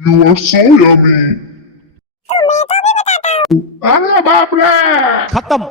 You are so yummy. अरे बाप रे खत्म।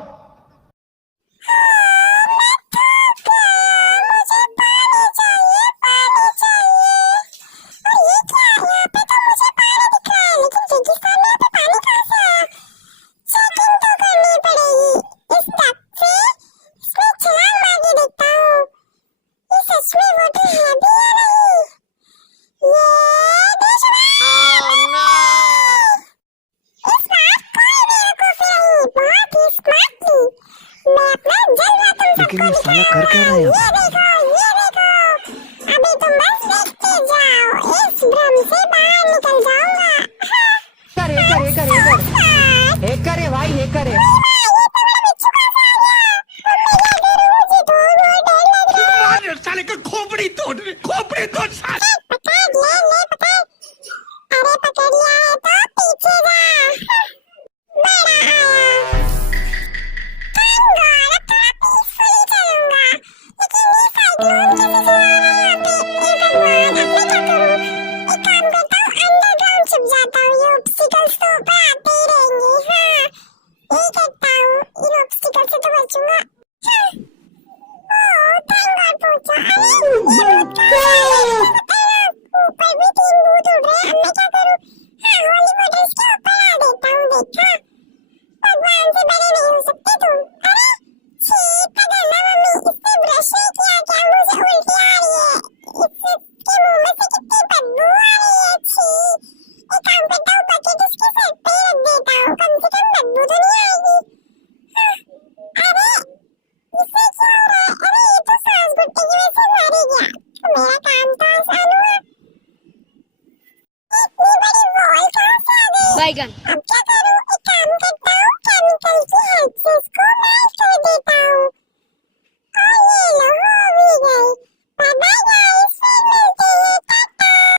लेकिन ये साला कर क्या रहा है यहाँ पे? अभी तुम बस देखते जाओ, इस भ्रम से बाहर निकल जाऊंगा। करे भाई हे करे। साले का खोपड़ी तोड़ साले। अरे पकड़ लिया है तो पीछे जा। बड़ा आया। बैगन। अब क्या